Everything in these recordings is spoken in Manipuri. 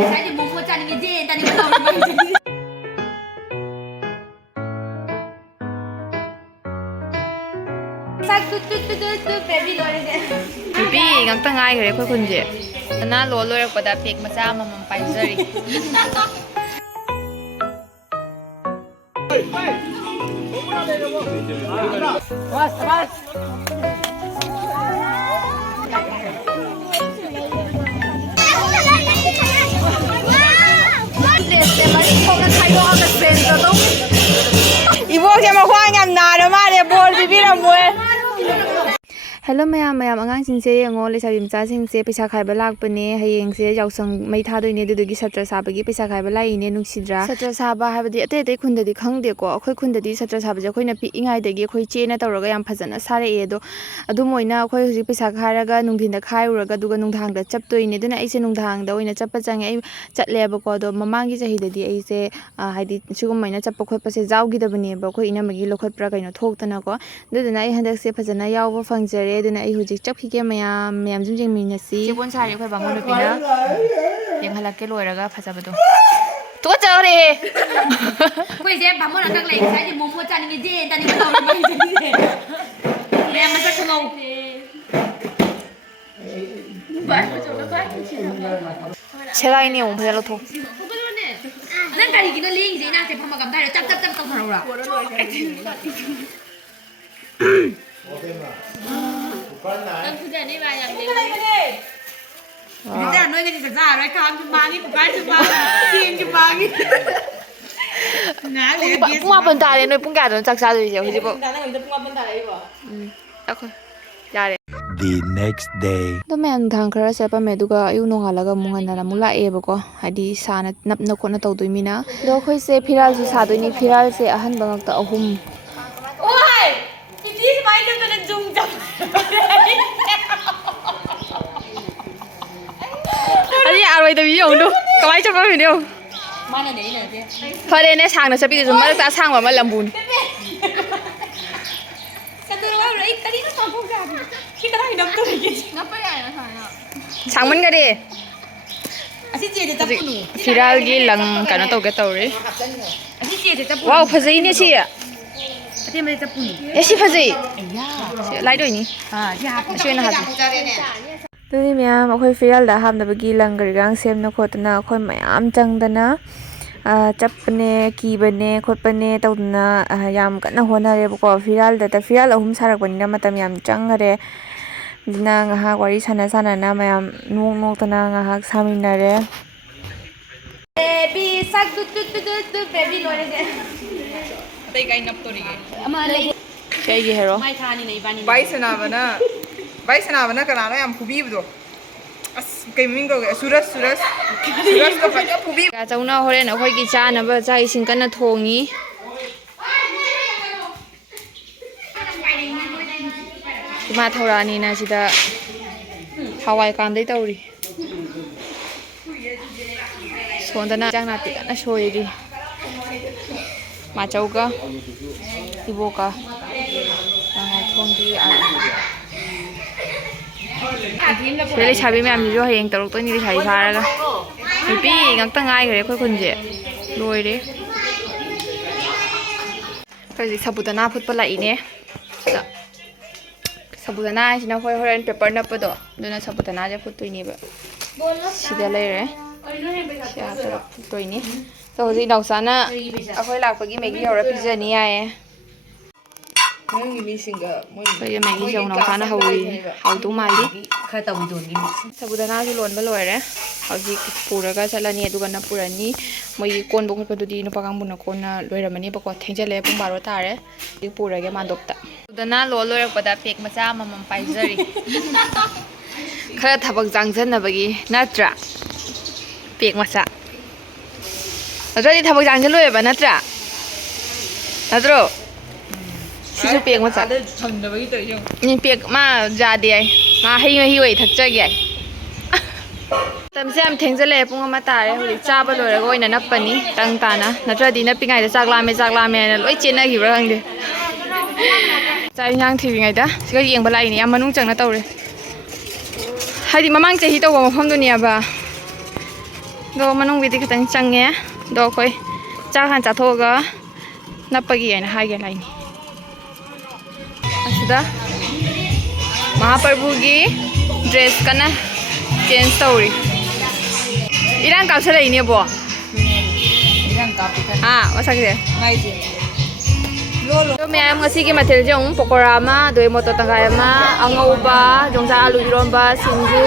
ꯉꯁꯥꯏꯗꯤ ꯃꯣꯃꯣ ꯆꯥꯅꯤꯡꯉꯦ ꯆꯥꯅꯤꯡꯉꯦ ꯇꯧꯔꯝꯕ ꯅꯨꯄꯤ ꯉꯥꯛꯇ ꯉꯥꯏꯈ꯭ꯔꯦ ꯑꯩꯈꯣꯏ ꯈꯨꯟꯁꯦ ꯅꯅꯥ ꯂꯣꯟ ꯂꯣꯏꯔꯛꯄꯗ ꯄꯦꯛ ꯃꯆꯥ ꯑꯃꯃꯝ ꯄꯥꯏꯖꯔꯤ 이보게 ꯃꯈ꯭ꯋꯥꯡ ꯌꯥꯝ ꯅꯥꯔ ꯃꯥꯜꯂꯦ ꯕꯣꯜ ꯄꯤꯕꯤꯔꯝꯃꯣꯏ ꯍꯦꯜꯂꯣ ꯃꯌꯥꯝ ꯑꯉꯥꯡꯁꯤꯡꯁꯦ ꯌꯦꯡꯉꯣ ꯂꯩꯁꯥꯕꯤ ꯃꯆꯥꯁꯤꯡꯁꯦ ꯄꯩꯁꯥ ꯈꯥꯏꯕ ꯂꯥꯛꯄꯅꯦ ꯍꯌꯦꯡꯁꯦ ꯌꯥꯎꯁꯪ ꯃꯩ ꯊꯥꯗꯣꯏꯅꯦ ꯑꯗꯨꯗꯨꯒꯤ ꯁꯥꯇ꯭ꯔ ꯁꯥꯕꯒꯤ ꯄꯩꯁꯥ ꯈꯥꯏꯕ ꯂꯥꯛꯏꯅꯦ ꯅꯨꯡꯁꯤꯗ꯭ꯔꯥ ꯁꯥꯇ꯭ꯔ ꯁꯥꯕ ꯍꯥꯏꯕꯗꯤ ꯑꯇꯩ ꯈꯨꯟꯗꯗꯤ ꯈꯪꯗꯦꯀꯣ ꯑꯩꯈꯣꯏ ꯈꯨꯟꯗꯗꯤ ꯁꯥꯇ꯭ꯔ ꯁꯥꯕꯁꯦ ꯑꯩꯈꯣꯏꯅ ꯄꯤꯛꯏꯉꯩꯗꯒꯤ ꯑꯩꯈꯣꯏ ꯆꯦꯅ ꯇꯧꯔꯒ ꯌꯥꯝ ꯐꯖꯅ ꯁꯥꯔꯛꯑꯦ ꯑꯗꯣ ꯑꯗꯨꯝ ꯑꯣꯏꯅ ꯑꯩꯈꯣꯏ ꯍꯧꯖꯤꯛ ꯄꯩꯁꯥ ꯈꯥꯏꯔꯒ ꯅꯨꯡꯊꯤꯟꯗ ꯈꯥꯏꯔꯨꯔꯒ ꯑꯗꯨꯒ ꯅꯨꯡꯗꯥꯡꯗ ꯆꯠꯇꯣꯏꯅꯦ ꯑꯗꯨꯅ ꯑꯩꯁꯦ ꯅꯨꯡꯗꯥꯡꯗ ꯑꯣꯏꯅ ꯆꯠꯄ ꯆꯪꯉꯦ ꯑꯩ ꯆꯠꯂꯦꯕꯀꯣ ꯑꯗꯣ ꯃꯃꯥꯡꯒꯤ ꯆꯍꯤꯗꯗꯤ ꯑꯩꯁꯦ ꯍꯥꯏꯗꯤ ꯁꯤꯒꯨꯝꯕꯩꯅ ꯆꯠꯄ ꯈꯣꯠꯄꯁꯦ ꯌꯥꯎꯈꯤꯗꯕꯅꯦꯕ ꯑꯩꯈꯣꯏ ꯏꯅꯝꯃꯒꯤ ꯂꯧꯈꯠꯄ꯭ꯔꯥ ꯀꯩꯅꯣ ꯊꯣꯛꯇꯅꯀꯣ ꯑꯗꯨꯗꯨꯅ ꯑꯩ ꯍꯟꯗꯛꯁꯦ ꯐꯖꯅ ꯌꯥꯎꯕ ꯐꯪꯖꯔꯦ ꯑꯗꯨꯅ ꯑꯩ ꯍꯧꯖꯤꯛ ꯆꯠꯈꯤꯒꯦ ꯃꯌꯥꯝ ꯁꯨꯝ ꯌꯦꯡꯃꯤꯟꯅꯁꯤ ꯆꯦꯛꯀꯣꯟ ꯁꯥꯔꯤ ꯑꯩꯈꯣꯏ ꯕꯥꯃꯣꯟ ꯅꯨꯄꯤꯅ ꯌꯦꯡꯍꯜꯂꯛꯀꯦ ꯂꯣꯏꯔꯒ ꯐꯖꯕꯗꯣ ꯇꯨꯀꯠꯆꯔꯦ ꯑꯩꯈꯣꯏꯁꯦ ꯕꯥꯃꯣꯟ ꯑꯀꯛ ꯂꯩ ꯉꯁꯥꯏꯗꯤ ꯃꯣꯃꯣ ꯆꯥꯅꯤꯡꯉꯦ ꯆꯥꯅꯤꯡꯉꯦ ꯇꯧꯔꯝꯕ ꯃꯌꯥꯝ ꯃꯁꯛ ꯈꯪꯍꯧ ꯁꯦꯒꯥꯏꯅꯤ ꯑꯃꯨꯛ ꯐꯖꯅ ꯂꯧꯊꯣꯛ ꯅꯪ ꯀꯔꯤꯒꯤꯅꯣ ꯂꯦꯡꯉꯤꯁꯦ ꯏꯅꯥꯛꯁꯦ ꯐꯝꯃꯒ ꯑꯝꯇ ꯍꯥꯏꯔꯣ ꯆꯞ ꯇꯧꯊꯔꯛꯎꯔꯥ ꯅꯪ ꯐꯨꯖꯅꯤ ꯚꯥꯏ ꯌꯥꯝ ꯂꯦꯡꯉꯦ ꯅꯣꯏ ꯉꯁꯤ ꯆꯥꯛ ꯆꯥꯔꯔꯣꯏ ꯈꯥꯡꯁꯨ ꯃꯥꯡꯉꯤ ꯄꯨꯀꯥꯔꯁꯨ ꯃꯥꯡꯉꯤ ꯆꯦꯡꯁꯨ ꯃꯥꯡꯉꯤ ꯄꯨꯡ 8 ꯇꯥꯔꯦ ꯅꯣꯏ ꯄꯨꯡ ꯀꯌꯥꯗꯅꯣ ꯆꯥꯛ ꯆꯥꯗꯣꯏꯁꯦ ꯍꯧꯖꯤꯛꯐꯥꯎ ꯄꯨꯡ 8 ꯇꯥꯔꯛꯏꯕꯣ ꯑꯩꯈꯣꯏ ꯌꯥꯔꯦ The next day. ꯑꯗꯣ ꯃꯌꯥꯝ ꯅꯨꯡꯗꯥꯡ ꯈꯔ ꯆꯠꯄꯝꯃꯦ ꯑꯗꯨꯒ ꯑꯌꯨꯛ ꯅꯣꯡꯉꯥꯜꯂꯒ ꯑꯃꯨꯛ ꯉꯟꯅ ꯑꯃꯨꯛ ꯂꯥꯛꯑꯦꯕꯀꯣ ꯍꯥꯏꯗꯤ ꯁꯥꯅ ꯅꯞꯅ ꯈꯣꯠꯅ ꯇꯧꯗꯣꯏꯃꯤꯅ ꯑꯗꯣ ꯑꯩꯈꯣꯏꯁꯦ ꯐꯤꯔꯥꯜꯁꯨ ꯁꯥꯗꯣꯏꯅꯤ ꯐꯤꯔꯥꯜꯁꯦ ꯑꯍꯟꯕ ꯉꯥꯛꯇ 3 ꯑꯣꯏ ꯏꯗꯤ ꯁꯨꯃꯥꯏꯅ ꯇꯧꯗꯅ ꯖꯨꯝ ꯑꯗꯨꯗꯤ ꯑꯔꯣꯏꯗꯕꯤ ꯌꯦꯡꯉꯨ ꯀꯃꯥꯏꯅ ꯆꯠꯄꯃꯤꯅꯣ ꯌꯦꯡꯉꯨ ꯃꯥꯅꯅꯦ ꯑꯩꯅꯗꯤ ꯐꯔꯦꯅꯦ ꯁꯥꯡꯅ ꯆꯠꯄꯤꯗꯨꯁꯨ ꯃꯔꯛꯇ ꯑꯁꯥꯡꯕ ꯑꯃ ꯂꯝꯕꯨꯅꯤ ꯑꯩ ꯀꯔꯤꯅꯣ ꯄꯥꯡꯊꯣꯛꯖꯥꯕ ꯁꯤ ꯀꯗꯥꯏ ꯅꯞꯇꯣꯔꯤꯒꯦ ꯅꯞꯄ ꯌꯥꯏꯅ ꯁꯨꯃꯥꯏꯅ ꯁꯥꯡꯃꯟꯒꯔꯦ ꯑꯁꯤ ꯆꯦꯁꯦ ꯆꯠꯄꯨꯅꯨ ꯐꯤꯔꯥꯜꯒꯤ ꯂꯪ ꯀꯩꯅꯣ ꯇꯧꯒꯦ ꯇꯧꯔꯤ ꯑꯁꯤ ꯆꯦꯁꯦ ꯆꯠꯄꯨꯅꯨ ꯋꯥꯎ ꯐꯖꯩꯅꯦ ꯁꯤ ꯑꯇꯦꯟꯕꯗꯤ ꯆꯠꯄꯨꯅꯨ ꯑꯦ ꯁꯤ ꯐꯖꯩ ꯂꯥꯏꯗꯣꯏꯅꯤ ꯁꯤ ꯍꯥꯞꯄꯨ ꯑꯁꯤ ꯑꯣꯏꯅ ꯍꯥꯞꯄꯤ ꯑꯗꯨꯗꯤ ꯃꯌꯥꯝ ꯑꯩꯈꯣꯏ ꯐꯤꯔꯥꯜꯗ ꯍꯥꯞꯅꯕꯒꯤ ꯂꯪ ꯀꯔꯤꯒꯥꯡ ꯁꯦꯝꯗꯅ ꯈꯣꯠꯇꯅ ꯑꯩꯈꯣꯏ ꯃꯌꯥꯝ ꯆꯪꯗꯅ ꯆꯞꯄꯅꯦ ꯀꯤꯕꯅꯦ ꯈꯣꯠꯄꯅꯦ ꯇꯧꯗꯅ ꯌꯥꯝ ꯀꯟꯅ ꯍꯣꯠꯅꯔꯦꯕꯀꯣ ꯐꯤꯔꯥꯜ 3 ꯁꯥꯔꯛꯄꯅꯤꯅ ꯃꯇꯝ ꯌꯥꯝ ꯆꯪꯈꯔꯦ ꯑꯗꯨꯅ ꯉꯥꯏꯍꯥꯛ ꯋꯥꯔꯤ ꯁꯥꯟꯅꯅ ꯃꯌꯥꯝ ꯅꯣꯛꯇꯅ ꯉꯥꯏꯍꯥꯛ ꯁꯥꯃꯤꯟꯅꯔꯦ ꯕꯦꯕꯤ ꯁꯛ ꯕꯦꯕꯤ ꯂꯣꯏꯔꯦ ꯑꯇꯩ ꯀꯥꯏ ꯅꯞꯇꯣꯔꯤꯒꯦ ꯑꯃ ꯂꯩ ꯀꯩꯒꯤ ꯍꯦꯔꯣ ꯃꯥꯏ ꯊꯥꯅꯤꯅ ꯏꯕꯥꯅꯤ ꯚꯥꯏ ꯁꯅꯥꯕꯅ ꯀꯅꯥꯅꯣ ꯌꯥꯝ ꯐꯨꯕꯤꯕꯗꯣ ꯑꯁ ꯀꯩ ꯃꯃꯤꯡ ꯀꯧꯒꯦ ꯁꯨꯔꯁꯀ ꯐꯖꯅ ꯐꯨꯕꯤ ꯆꯧꯅ ꯍꯣꯔꯦꯟ ꯑꯩꯈꯣꯏꯒꯤ ꯆꯥꯅꯕ ꯆꯥꯛ ꯏꯁꯤꯡ ꯀꯟꯅ ꯊꯣꯡꯉꯤ ꯏꯃꯥ ꯊꯧꯔꯥꯅꯤꯅ ꯁꯤꯗ ꯍꯋꯥꯏ ꯀꯥꯝꯗꯩ ꯇꯧꯔꯤ ꯁꯣꯟꯗꯅ ꯏꯟꯖꯥꯡ ꯅꯥꯄꯤ ꯀꯟꯅ ꯁꯣꯏꯔꯤ ꯃꯥꯆꯧꯒ ꯏꯕꯣꯛꯀ ꯊꯣꯡꯕꯤ ꯁꯤꯗ ꯂꯩꯁꯥꯕꯤ ꯃꯌꯥꯝꯁꯤꯁꯨ ꯍꯌꯦꯡ ꯇꯧꯔꯛꯇꯣꯏꯅꯤ ꯂꯩꯁꯥꯕꯤ ꯐꯥꯔꯒ ꯅꯨꯄꯤ ꯉꯥꯛꯇ ꯉꯥꯏꯈ꯭ꯔꯦ ꯑꯩꯈꯣꯏ ꯈꯨꯟꯁꯦ ꯂꯣꯏꯔꯦ ꯍꯧꯖꯤꯛ ꯁꯕꯨꯗꯅꯥ ꯐꯨꯠꯄ ꯂꯥꯛꯏꯅꯦ ꯁꯤꯗ ꯁꯕꯨꯗꯅꯥ ꯍꯥꯏꯁꯤꯅ ꯑꯩꯈꯣꯏ ꯍꯣꯔꯦꯟ ꯄꯦꯄꯔ ꯅꯞꯄꯗꯣ ꯑꯗꯨꯅ ꯁꯕꯨꯗꯅꯥꯁꯦ ꯐꯨꯠꯇꯣꯏꯅꯦꯕ ꯁꯤꯗ ꯂꯩꯔꯦ ꯁꯤꯗ ꯐꯨꯠꯇꯣꯏꯅꯤ ꯑꯗꯣ ꯍꯧꯖꯤꯛ ꯏꯅꯥꯎꯆꯥꯅ ꯑꯩꯈꯣꯏ ꯂꯥꯛꯄꯒꯤ ꯃꯦꯒꯤ ꯍꯧꯔ ꯄꯤꯖꯅꯤ ꯌꯥꯏꯌꯦ ꯅꯪꯒꯤ ꯃꯤꯁꯤꯡꯒ ꯑꯩꯈꯣꯏꯒꯤ ꯃꯦꯒꯤꯁꯦ ꯏꯅꯥꯎꯆꯥꯅ ꯍꯧꯔꯤ ꯍꯥꯎꯗꯧ ꯃꯥꯜꯂꯤ ꯈꯔ ꯇꯧꯗꯣꯏꯅꯤ ꯁꯕꯨꯗꯅꯥꯁꯨ ꯂꯣꯟꯕ ꯂꯣꯏꯔꯦ ꯍꯧꯖꯤꯛ ꯄꯨꯔꯒ ꯆꯠꯂꯅꯤ ꯑꯗꯨꯒ ꯄꯨꯔꯅꯤ ꯃꯣꯏꯒꯤ ꯀꯣꯟꯕ ꯈꯣꯠꯄꯗꯨꯗꯤ ꯅꯨꯄꯥ ꯀꯥꯡꯕꯨꯅ ꯀꯣꯟꯅ ꯂꯣꯏꯔꯝꯃꯅꯦꯕꯀꯣ ꯊꯦꯡꯖꯤꯜꯂꯛꯑꯦ ꯄꯨꯡ 12 ꯇꯥꯔꯦ ꯍꯧꯖꯤꯛ ꯄꯨꯔꯒꯦ ꯃꯥꯟꯗꯣꯞꯇ ꯁꯕꯨꯗꯅꯥ ꯂꯣꯟ ꯂꯣꯏꯔꯛꯄꯗ ꯄꯦꯛ ꯃꯆꯥ ꯑꯃꯃꯝ ꯄꯥꯏꯖꯔꯤ ꯈꯔ ꯊꯕꯛ ꯆꯪꯖꯟꯅꯕꯒꯤ ꯅꯠꯇ꯭ꯔꯥ ꯄꯦꯛ ꯃꯆꯥ ꯅꯠꯇ꯭ꯔꯗꯤ ꯊꯕꯛ ꯆꯪꯖꯜꯂꯣꯏꯕ ꯅꯠꯇ꯭ꯔꯣ ꯁꯤꯁꯨ ꯄꯦꯛ ꯃꯆꯥ ꯁꯪꯗꯕꯒꯤ ꯇꯧꯔꯤꯁꯦ ꯄꯦꯛ ꯃꯥ ꯌꯥꯗꯦ ꯌꯥꯏ ꯃꯥ ꯍꯩ ꯃꯍꯤ ꯑꯣꯏ ꯊꯛꯆꯒꯦ ꯌꯥꯏ ꯃꯇꯝꯁꯦ ꯌꯥꯝ ꯊꯦꯡꯖꯜꯂꯛꯑꯦ ꯄꯨꯡ 1 ꯇꯥꯔꯦ ꯍꯧꯖꯤꯛ ꯆꯥꯕ ꯂꯣꯏꯔꯒ ꯑꯣꯏꯅ ꯅꯞꯄꯅꯤ ꯇꯪ ꯇꯥꯅ ꯅꯠꯇ꯭ꯔꯗꯤ ꯅꯞꯄꯤꯉꯩꯗ ꯆꯥꯛ ꯂꯥꯝꯃꯦ ꯍꯥꯏꯅ ꯂꯣꯏ ꯆꯦꯟꯅꯈꯤꯕ꯭ꯔꯥ ꯈꯪꯗꯦ ꯆꯥꯛ ꯏꯟꯁꯥꯡ ꯊꯤꯔꯤꯉꯩꯗ ꯁꯤꯒ ꯌꯦꯡꯕ ꯂꯥꯛꯏꯅꯦ ꯌꯥꯝ ꯃꯅꯨꯡ ꯆꯪꯅ ꯇꯧꯔꯦ ꯍꯥꯏꯗꯤ ꯃꯃꯥꯡ ꯆꯍꯤ ꯇꯧꯕ ꯃꯐꯝꯗꯨꯅꯦꯕ do manung vidi khitang change do khoi cha khan cha thoga napagi aina haige laini asida Mahaprabhu gi dress kana change tawri irang ka chale ni bo Irang kapi kan. wasak de Ngai je. Lolo. so me am ngasi gi mathel jong pokora ma doi moto tangkai ma angau ba jongsa alu iromba sinju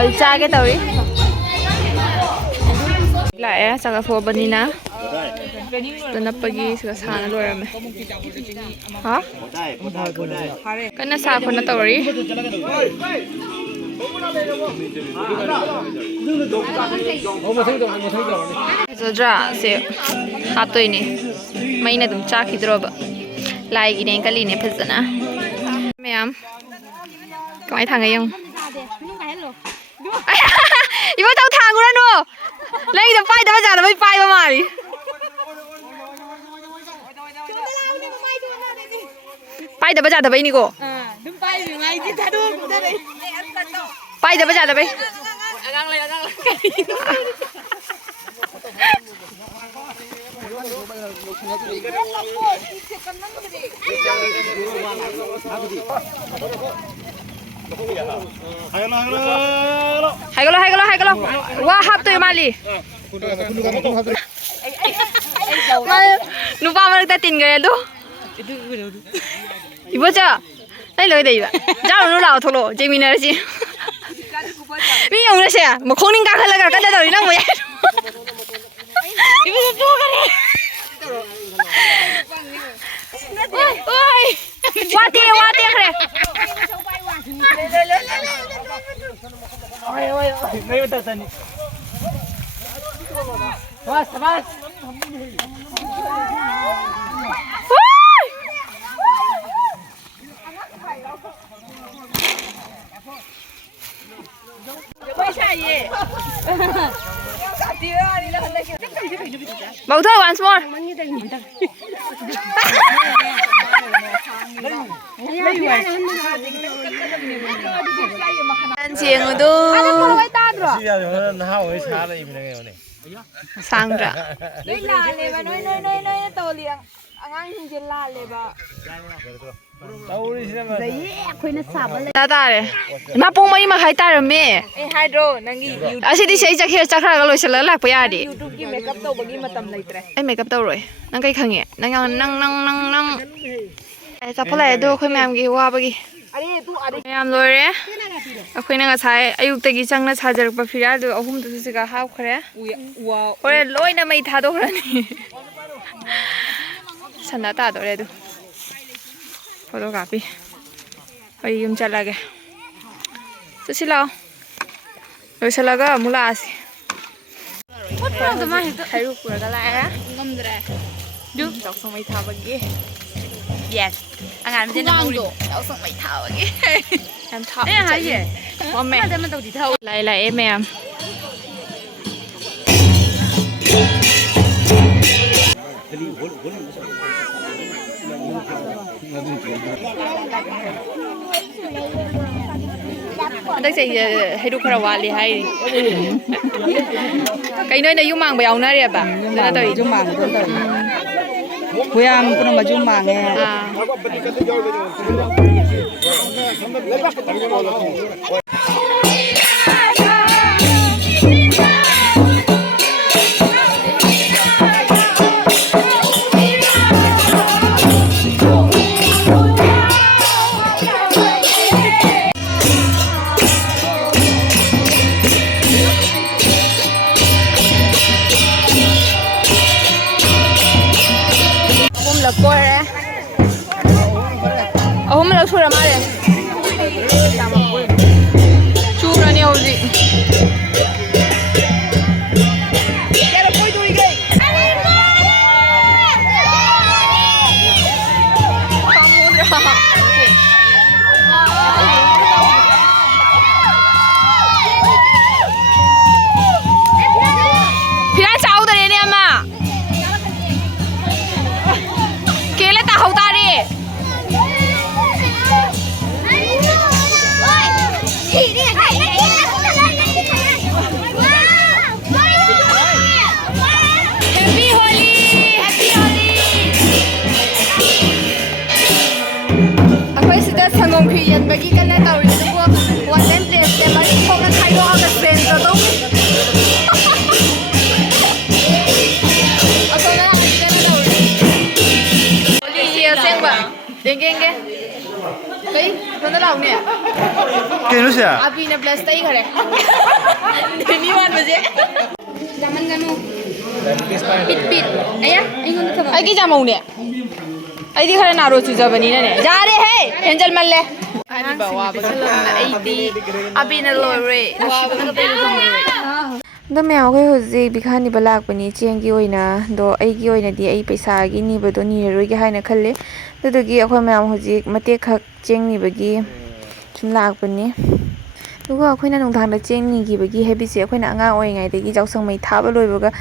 al cha ke tawri la saka fo banina Tanap pagi suka sana luar me. Ha? Kana sa ako na tawari. Zadra se hato ini. May na dum chaki droba. Lai gini kali ne phazana. Ma'am. Kamay thang ngayong. Iba tao thang ura no. Lai da pai da ba ja da bai pai ba mari. Pai da ba ja da bai ni ko. Dum pai bi ngai ji ta du ta dai. Pai da ba ja da bai. Agang lai. Hai galo. Wah hap tu mali. Mal nupa mar ta tin gaya tu. Ibu cha. Lai loi dei ba. Ja lu lao tholo Jamie na si. Mi yong na sia. Mo khong ning ka khala ka da doi nang mo ya. Ibu tu ka ni. Oi. Wati kre. Bas. Bầu thơ once more. Anh chieng rồi tu. Sang ra. Ta ta re. Ma pong mai ma khai ta re me. Hydro nangi Asi di sei chakhe chakra ga loi sala lak pa ya di. YouTube ki makeup to bagi matam laitre. Ai makeup tau rồi. Nang kai khange. Nang. Ai ta pala do khoi mam gi wa ba gi. Ma'am loi re. Akhoi na nga sai ayuk ta gi chang na chajar pa phira do ahum tu se ga hau khare. Wow. Ore loi na mai tha do khrani. Sana ta do re du. Photo copy. Oi yum chala ge. So silao. Rồi sau đó có mua lá gì? Mất rồi tụi mày thấy được rồi cái lá. Ngâm rồi. Được đọc xong mấy thao bagi. Yes. Anh ăn trên nó đủ. Đọc xong mấy thao bagi. Em thao. Đây là gì? Mẹ. Mà mình đâu đi thao. Lại em. Đây sẽ hay đu khara wali hay cái nơi này dùng màng béo nữa đẹp à? Đó là tôi Dùng màng tôi tới. Bây giờ mình cũng mà dùng màng nghe. Ahum là sura mare. ꯅꯣꯡ ꯐꯤ ꯌꯦꯟꯕꯒꯤ ꯀꯟꯅ ꯇꯧꯔꯤꯗꯨꯕꯨ ꯋꯥꯇꯦꯟ ꯄ꯭ꯂꯦꯁꯇꯦ ꯃꯔꯤ ꯊꯣꯛꯅ ꯈꯥꯏꯗꯣꯛꯑꯒ ꯁꯦꯟ ꯇꯧꯗꯧ ꯑꯁꯣꯝꯗ ꯀꯟꯅ ꯇꯧꯔꯤ ꯍꯣꯂꯤ ꯑꯁꯦꯡꯕ ꯌꯦꯡꯒꯦ ꯀꯩ ꯁꯣꯝꯗ ꯂꯥꯎꯅꯦ ꯀꯩꯅꯣꯁꯦ ꯑꯕꯤꯅ ꯕ꯭ꯂꯁ ꯇꯩꯈꯔꯦ ꯗꯦꯅꯤ ꯋꯥꯟꯕꯁꯦ ꯆꯥꯃꯟꯒꯅꯨ ꯄꯤꯠ ꯑꯌꯥ ꯑꯩꯉꯣꯟꯗ ꯊꯕꯛ ꯑꯩꯒꯤ ꯖꯥꯃꯧꯅꯦ ꯑꯩꯗꯤ ꯈꯔ ꯅꯥꯔꯣ ꯆꯨꯖꯕꯅꯤꯅꯅꯦ ꯌꯥꯔꯦꯍꯦ ꯍꯦꯟꯖꯜꯃꯜꯂꯦ ꯑꯅꯤꯕ ꯋꯥꯕꯒ ꯑꯩꯗꯤ ꯑꯕꯤꯅ ꯂꯣꯏꯔꯦ ꯑꯗꯣ ꯃꯌꯥꯝ ꯑꯩꯈꯣꯏ ꯍꯧꯖꯤꯛ ꯕꯤꯈꯥ ꯅꯤꯕ ꯂꯥꯛꯄꯅꯤ ꯆꯦꯡꯒꯤ ꯑꯣꯏꯅ ꯑꯗꯣ ꯑꯩꯒꯤ ꯑꯣꯏꯅꯗꯤ ꯑꯩ ꯄꯩꯁꯥꯒꯤ ꯅꯤꯕꯗꯣ ꯅꯤꯔꯔꯣꯏꯒꯦ ꯍꯥꯏꯅ ꯈꯜꯂꯦ ꯑꯗꯨꯗꯨꯒꯤ ꯑꯩꯈꯣꯏ ꯃꯌꯥꯝ ꯍꯧꯖꯤꯛ ꯃꯇꯦꯛꯈꯛ ꯆꯦꯡ ꯅꯤꯕꯒꯤ ꯁꯨꯝ ꯂꯥꯛꯄꯅꯤ ꯑꯗꯨꯒ ꯑꯩꯈꯣꯏꯅ ꯅꯨꯡꯗꯥꯡꯗ ꯆꯦꯡ ꯅꯤꯈꯤꯕꯒꯤ ꯍꯦꯕꯤꯠꯁꯦ ꯑꯩꯈꯣꯏꯅ ꯑꯉꯥꯡ ꯑꯣꯏꯔꯤꯉꯩꯗꯒꯤ ꯌꯥꯎꯁꯪ ꯃꯩ ꯊꯥꯕ ꯂꯣꯏꯕꯒ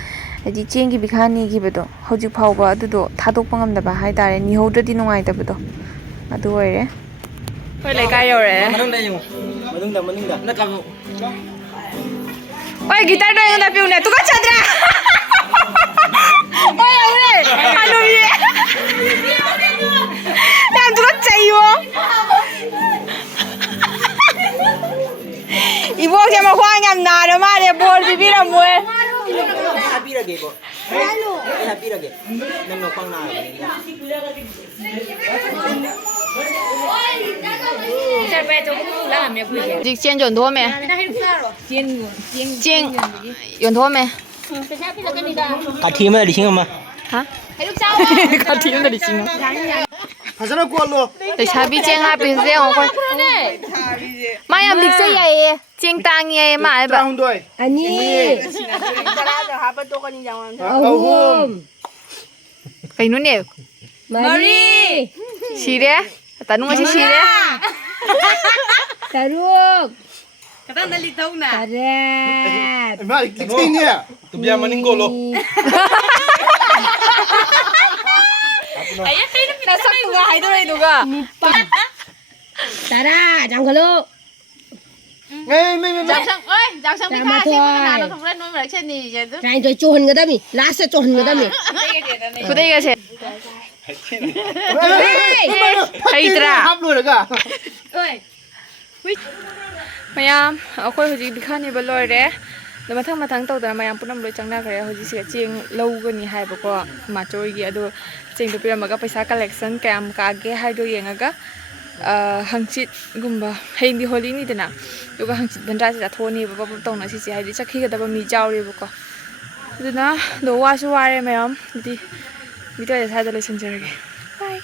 ꯍꯥꯏꯗꯤ ꯆꯦꯡꯒꯤ ꯕꯤꯈꯥ ꯅꯤꯈꯤꯕꯗꯣ ꯍꯧꯖꯤꯛ ꯐꯥꯎꯕ ꯑꯗꯨꯗꯣ ꯊꯥꯗꯣꯛꯄ ꯉꯝꯗꯕ ꯍꯥꯏꯇꯥꯔꯦ ꯅꯤꯍꯧꯗ꯭ꯔꯗꯤ ꯅꯨꯡꯉꯥꯏꯇꯕꯗꯣ ꯑꯗꯨ ꯑꯣꯏꯔꯦ ꯑꯩꯈꯣꯏ ꯂꯩꯀꯥꯏ ꯌꯧꯔꯛꯑꯦ ꯍꯣꯏ ꯒꯤꯇꯔꯗꯣ ꯑꯩꯉꯣꯟꯗ ꯄꯤꯌꯨꯅꯦ ꯇꯨꯀꯠꯆꯗ꯭ꯔꯥ ꯍꯣꯏ ꯌꯧꯔꯦ ꯍꯅꯨꯕꯤ ꯌꯥꯝ ꯇꯨꯀꯠꯆꯩꯌꯣ 이보게 뭐 황양 나를 말해 뭘 비비라 뭐해 하비라게 이거. 하비라게. 난 녹방 나와. 직전 연도매 쟁 연도매 같이 하면 리싱 엄마. 하? 같이 하면 리싱 하잖아 꼴로 샤비 쟁 하비 쟁 어거 마야 믹스 야에 쟁 땅이에 말바 다운도이 아니 아홉 그이노네 머리 시래 따는 것이 시래 다룩 그다음 날리 더우나 다렛 마 릭팅이야 두비야 마닌 걸로 아야 이름 나 삭두가 하이도레 누가 따라 장글로 에이 장상 비카 세고는 나는 정말 너무 렉체니 이제 라인 저 쪼흔 거다미 라스 쪼흔 거다미 구데이가 세 하이드라 합로르가 ꯃꯌꯥꯝ ꯑꯩꯈꯣꯏ ꯍꯧꯖꯤꯛ ꯕꯤꯈꯥꯅꯤꯕ ꯂꯣꯏꯔꯦ ꯑꯗꯣ ꯃꯊꯪ ꯇꯧꯗꯅ ꯃꯌꯥꯝ ꯄꯨꯟꯅ ꯂꯣꯏ ꯆꯪꯅꯈ꯭ꯔꯦ ꯍꯧꯖꯤꯛꯁꯤꯒ ꯆꯦꯡ ꯂꯧꯒꯅꯤ ꯍꯥꯏꯕꯀꯣ ꯃꯥꯆꯣꯏꯒꯤ ꯑꯗꯣ ꯆꯦꯡꯗꯣ ꯄꯤꯔꯝꯃꯒ ꯄꯩꯁꯥ ꯀꯂꯦꯛꯁꯟ ꯀꯌꯥꯝ ꯀꯥꯒꯦ ꯍꯥꯏꯗꯣ ꯌꯦꯡꯉꯒ ꯍꯪꯆꯤꯠꯒꯨꯝꯕ ꯍꯌꯦꯡꯗꯤ ꯍꯣꯂꯤꯅꯤꯗꯅ ꯑꯗꯨꯒ ꯍꯪꯆꯤꯠ ꯕꯟꯗ꯭ꯔꯥꯁꯦ ꯆꯥꯊꯣꯛꯑꯅꯦꯕ ꯄꯞ ꯇꯧꯅꯁꯤꯁꯦ ꯍꯥꯏꯗꯤ ꯆꯠꯈꯤꯒꯗꯕ ꯃꯤ ꯌꯥꯎꯔꯦꯕꯀꯣ ꯑꯗꯨꯅ ꯑꯗꯣ ꯋꯥꯁꯨ ꯋꯥꯔꯦ ꯃꯌꯥꯝ ꯑꯗꯨꯗꯤ ꯚꯤꯗꯤꯑꯣꯁꯦ ꯁ꯭ꯋꯥꯏꯗ ꯂꯣꯏꯁꯤꯟꯖꯔꯒꯦ ꯕꯥꯏ